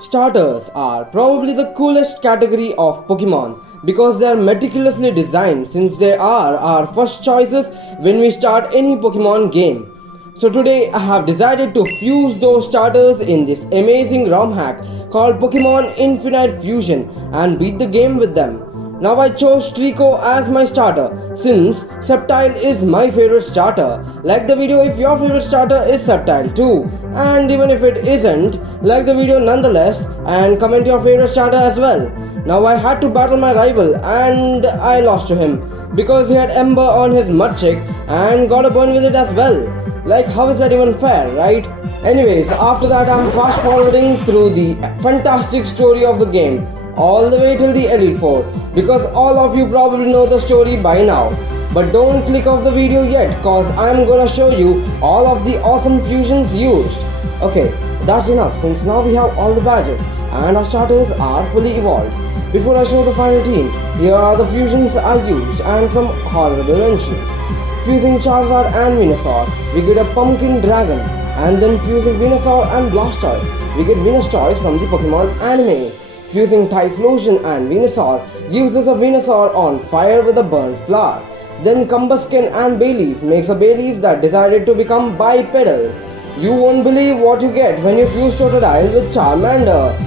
Starters are probably the coolest category of Pokemon because they are meticulously designed since they are our first choices when we start any Pokemon game. So today I have decided to fuse those starters in this amazing ROM hack called Pokemon Infinite Fusion and beat the game with them. Now I chose Trico as my starter since Sceptile is my favorite starter. Like the video if your favorite starter is Sceptile too, and even if it isn't, like the video nonetheless and comment your favorite starter as well. Now I had to battle my rival and I lost to him because he had Ember on his Mudchick and got a burn with it as well. Like, how is that even fair, right? Anyways, after that I'm fast forwarding through the fantastic story of the game all the way till the Elite Four because all of you probably know the story by now. But don't click off the video yet cause I'm gonna show you all of the awesome fusions used. Okay, that's enough since now we have all the badges and our starters are fully evolved. Before I show the final team, here are the fusions I used and some horrible mentions. Fusing Charizard and Venusaur, we get a Pumpkin Dragon, and then fusing Venusaur and Blastoise, we get Venusaur from the Pokemon anime. Fusing Typhlosion and Venusaur gives us a Venusaur on fire with a burnt flower. Then Combusken and Bayleaf makes a Bayleaf that decided to become bipedal. You won't believe what you get when you fuse Totodile with Charmander.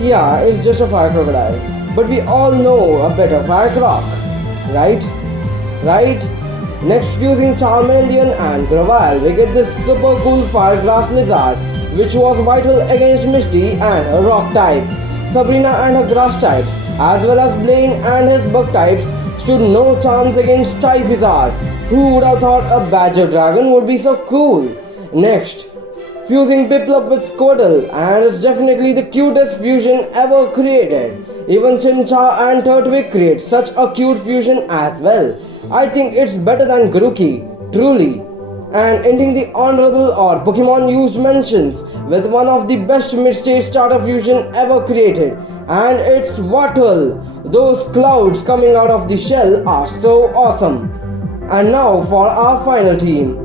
Yeah, it's just a fire crocodile. But we all know a better fire croc. Right? Right? Next, fusing Charmeleon and Gravile, we get this super cool fire grass lizard, which was vital against Misty and her rock types. Sabrina and her grass types, as well as Blaine and his bug types, stood no chance against Typhusard. Who would have thought a Badger Dragon would be so cool? Next, fusing Piplup with Squirtle, and it's definitely the cutest fusion ever created. Even Chimchar and Turtwig create such a cute fusion as well. I think it's better than Grookey, truly. And ending the honorable or Pokemon used mentions with one of the best mid-stage starter fusion ever created, and it's Wattle. Those clouds coming out of the shell are so awesome. And now for our final team.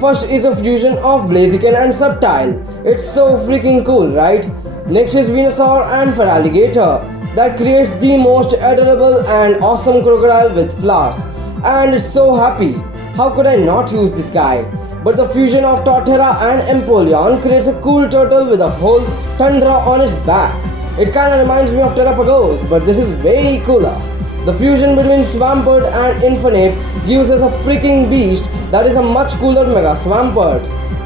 First is a fusion of Blaziken and Sceptile. It's so freaking cool, right? Next is Venusaur and Feraligatr. That creates the most adorable and awesome crocodile with flowers. And it's so happy. How could I not use this guy? But the fusion of Torterra and Empoleon creates a cool turtle with a whole tundra on its back. It kinda reminds me of Terrapagos, but this is way cooler. The fusion between Swampert and Infinite gives us a freaking beast that is a much cooler Mega Swampert.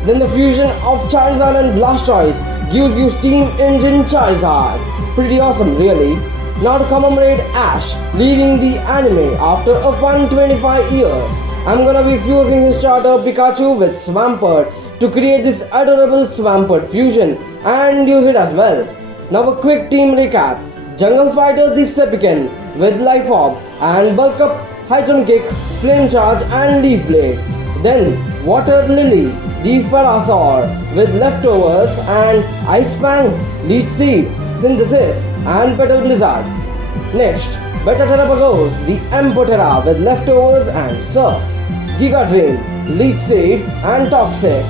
Then the fusion of Charizard and Blastoise gives you Steam Engine Charizard. Pretty awesome, really. Now to commemorate Ash leaving the anime after a fun 25 years, I'm gonna be fusing his starter Pikachu with Swampert to create this adorable Swampert fusion and use it as well. Now a quick team recap. Jungle Fighter the Sepiken with Life Orb and Bulk Up, High Jump Kick, Flame Charge and Leaf Blade. Then Water Lily the Ferrosaur with Leftovers and Ice Fang, Leech Seed, Synthesis and Petal Blizzard. Next, Beta Terrapagos the Empoterra with Leftovers and Surf, Giga Drain, Leech Seed and Toxic.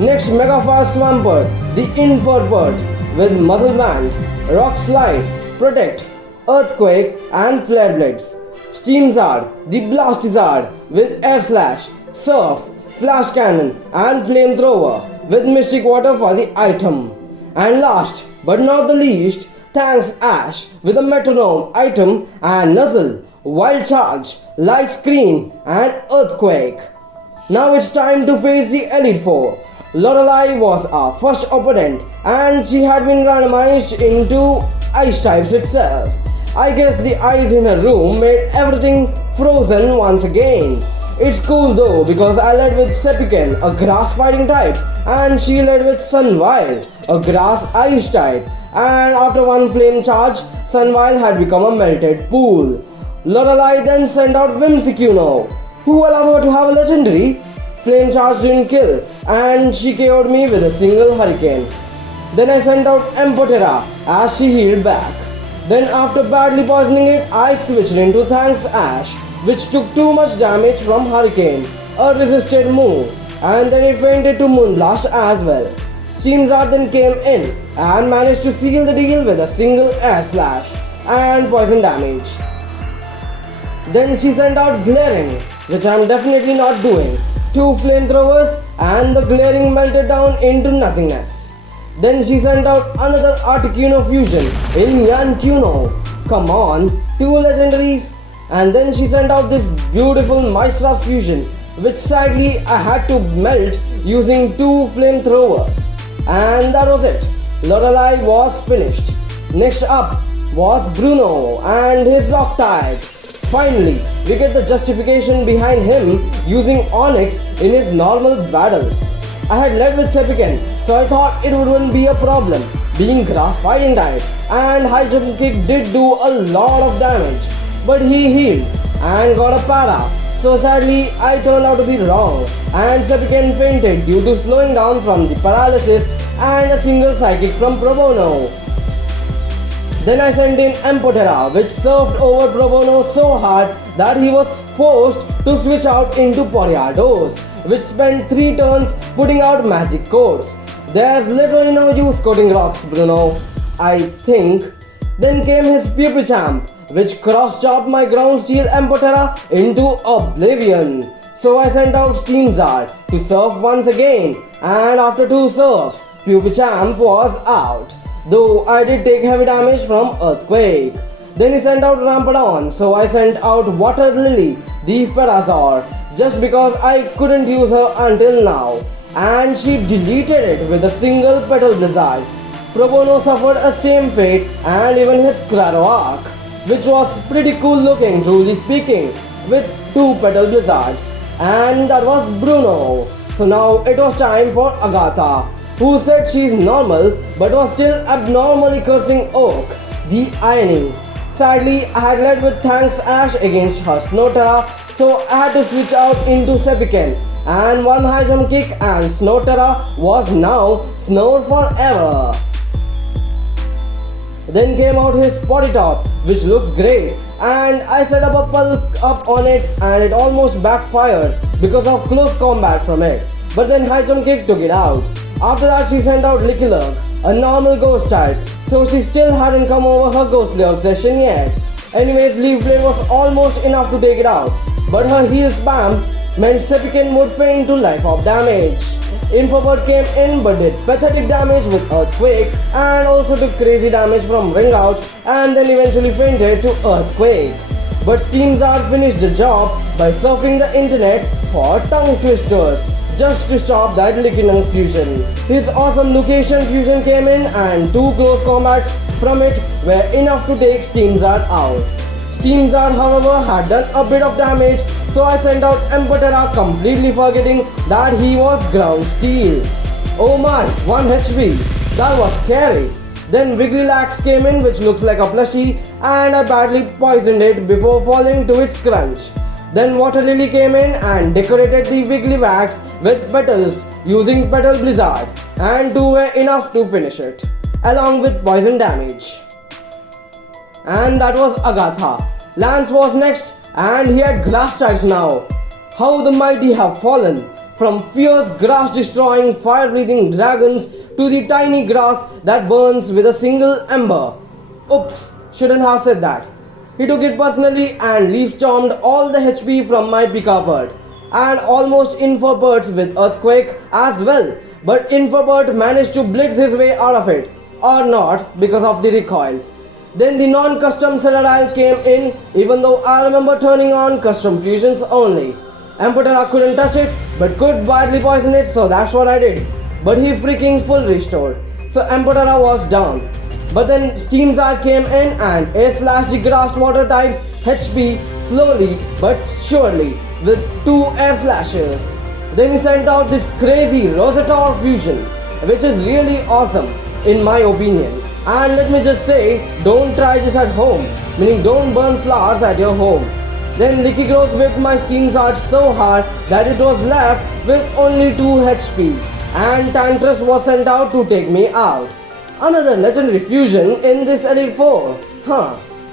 Next, Mega Fast Swampert the Inferpert with Muzzle Band, Rock Slide, Protect, Earthquake and Flare Blades. Steamzard the Blastizard with Air Slash, Surf, Flash Cannon and Flamethrower with Mystic Water for the item. And last but not the least, thanks Ash with a Metronome item and Nuzzle, Wild Charge, Light Screen and Earthquake. Now it's time to face the Elite Four. Lorelei was our first opponent and she had been randomized into ice types itself. I guess the ice in her room made everything frozen once again. It's cool though because I led with Sepiken, a grass fighting type, and she led with Sunvile, a grass ice type, and after one flame charge, Sunvile had become a melted pool. Lorelei then sent out Whimsicino, who allowed her to have a legendary. Flame charge didn't kill, and she KO'd me with a single hurricane. Then I sent out Empoterra as she healed back. Then after badly poisoning it, I switched into Thanks Ash, which took too much damage from Hurricane, a resisted move, and then it fainted to Moonblast as well. Steamzard then came in and managed to seal the deal with a single air slash and poison damage. Then she sent out glaring, which I am definitely not doing. 2 flamethrowers and the glaring melted down into nothingness. Then she sent out another Articuno fusion in Yancuno. Come on, 2 legendaries. And then she sent out this beautiful Maestras fusion, which sadly I had to melt using 2 flamethrowers. And that was it. Lorelei was finished. Next up was Bruno and his rock types. Finally, we get the justification behind him using Onyx in his normal battles. I had led with Sepiken, so I thought it wouldn't be a problem, being grass fighting type, and high jump kick did do a lot of damage. But he healed and got a para, so sadly I turned out to be wrong, and Sepiken fainted due to slowing down from the paralysis and a single psychic from Pro Bono. Then I sent in Empotera, which served over Pro Bono so hard that he was forced to switch out into Poriados, which spent 3 turns putting out magic coats. There's literally no use coating rocks, Bruno, I think. Then came his Pupichamp, which cross-chopped my ground steel Empotera into oblivion. So I sent out Steamzard to surf once again, and after 2 surfs, Pupichamp was out. Though I did take heavy damage from Earthquake. Then he sent out Rampadon, so I sent out Water Lily, the Ferrazor, just because I couldn't use her until now. And she deleted it with a single Petal Blizzard. Pro Bono suffered a same fate, and even his Crarrock, which was pretty cool looking truly speaking, with 2 Petal Blizzards. And that was Bruno. So now it was time for Agatha, who said she's normal but was still abnormally cursing Oak, the Irony. Sadly, I had led with Thanks Ash against her Snowterra, so I had to switch out into Sepiken, and 1 high jump kick and Snowterra was now Snore forever. Then came out his Potty Top, which looks great, and I set up a Pulk up on it and it almost backfired because of close combat from it, but then high jump kick took it out. After that she sent out Licky Lurk, a normal ghost type, so she still hadn't come over her ghostly obsession yet. Anyways, Leaf Blade was almost enough to take it out, but her heal spam meant Sepiken would faint to life of damage. Infobird came in but did pathetic damage with Earthquake and also took crazy damage from Ring Out and then eventually fainted to Earthquake. But Steamzard finished the job by surfing the internet for tongue twisters, just to stop that Lickitung fusion. His awesome Location fusion came in and 2 close combats from it were enough to take Steamzard out. Steamzard however had done a bit of damage, so I sent out Empotera completely forgetting that he was ground steel. Oh my, 1 HP, that was scary. Then Wigglylax came in, which looks like a plushie, and I badly poisoned it before falling to its crunch. Then Water Lily came in and decorated the Wigglywax with petals using Petal Blizzard, and 2 were enough to finish it, along with poison damage. And that was Agatha. Lance was next, and he had grass types now. How the mighty have fallen, from fierce grass destroying fire breathing dragons to the tiny grass that burns with a single ember. Oops, shouldn't have said that. He took it personally and leaf stormed all the HP from my Pikapert, and almost Infobirds with Earthquake as well, but Infobird managed to blitz his way out of it, or not because of the recoil. Then the non-custom Citadel came in, even though I remember turning on custom fusions only. Empotera couldn't touch it, but could badly poison it, so that's what I did. But he freaking full restored, so Empotera was down. But then Steamzard came in and air slashed the grass water types HP slowly but surely with 2 air slashes. Then he sent out this crazy Rosator fusion, which is really awesome in my opinion. And let me just say, don't try this at home, meaning don't burn flowers at your home. Then Licky Growth whipped my Steamzard so hard that it was left with only 2 HP, and Tantrum was sent out to take me out. Another legendary fusion in this Elite 4,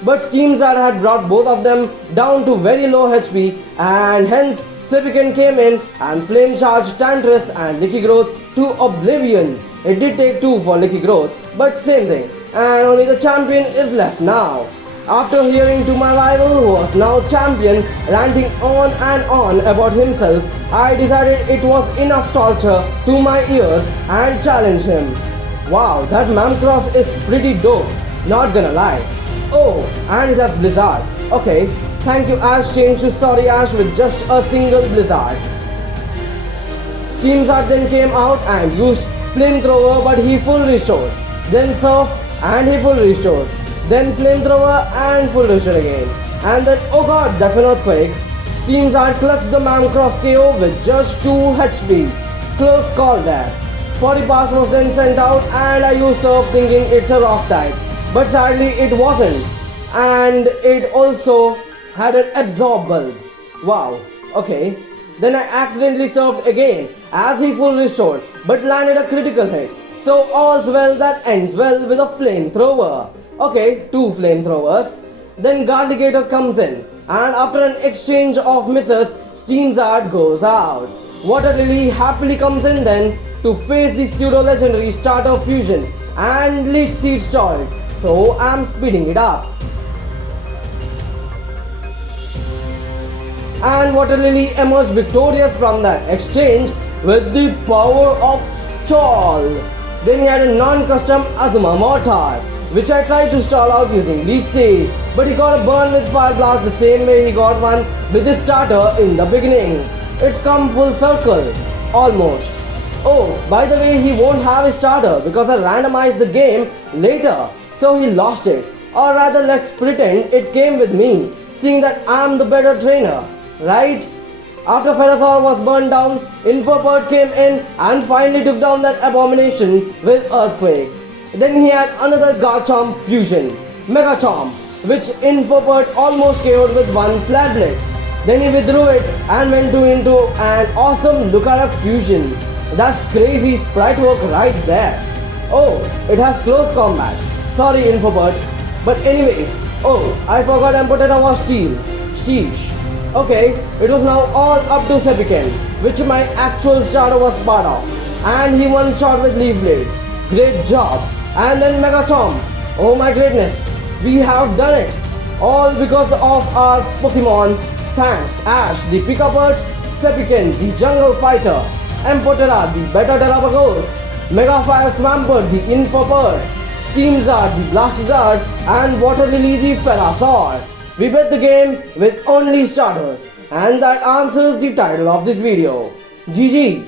but Steamzard had brought both of them down to very low HP, and hence Sepiken came in and flame charged Tantrum and Licky Growth to oblivion It did take 2 for Licky Growth, but same thing. And only the champion is left now. After hearing to my rival, who was now champion, ranting on and on about himself, I decided it was enough torture to my ears and challenged him. Wow, that Mamcross is pretty dope, not gonna lie. Oh, and it has Blizzard. Okay, thank you Ash changed to Sorry Ash with just a single Blizzard. Steamzard then came out and used Flamethrower, but he full restored. Then Surf and he full restored. Then Flamethrower and full restore again. And then, oh god, that's an earthquake. Steamzard clutched the Mamcross KO with just 2 HP. Close call there. 40 Pass was then sent out and I used Surf thinking it's a rock type. But sadly it wasn't. And it also had an Absorb bulb. Wow, okay. Then I accidentally Surfed again as he full restored but landed a critical hit. So all's well that ends well with a Flamethrower. Okay, 2 Flamethrowers. Then Gardegator comes in and after an exchange of misses, Steamzard goes out. Water Lily happily comes in then to face the pseudo-legendary starter fusion and Leech Seed stalled. So I'm speeding it up. And Water Lily emerged victorious from that exchange with the power of Stall. Then he had a non-custom Azuma Mortar, which I tried to stall out using Leech Seed, but he got a burn with Fire Blast the same way he got one with his starter in the beginning. It's come full circle, almost. Oh, by the way, he won't have his starter because I randomized the game later, so he lost it. Or rather, let's pretend it came with me, seeing that I'm the better trainer, right? After Ferrosaur was burned down, Infopert came in and finally took down that abomination with Earthquake. Then he had another Garchomp fusion, Megachomp, which Infopert almost KO'd with one Flat Blitz. Then he withdrew it and went into an awesome Lucarak fusion. That's crazy sprite work right there. Oh, it has close combat. Sorry Infopert. But anyways, oh, I forgot Empotada was Steel. Sheesh. Okay, it was now all up to Sepiken, which my actual starter was part of. And he one shot with Leaf Blade. Great job. And then Megachomp. Oh my goodness, we have done it. All because of our Pokemon. Thanks Ash, the Pickupert, Sepiken, the Jungle Fighter, Empotada, the Better Terrapagos, Mega Fire Swampert, the Infopert, Steamzard, the Blastizard, and Water Lily, the Ferrosaur. We bet the game with only starters, and that answers the title of this video. GG.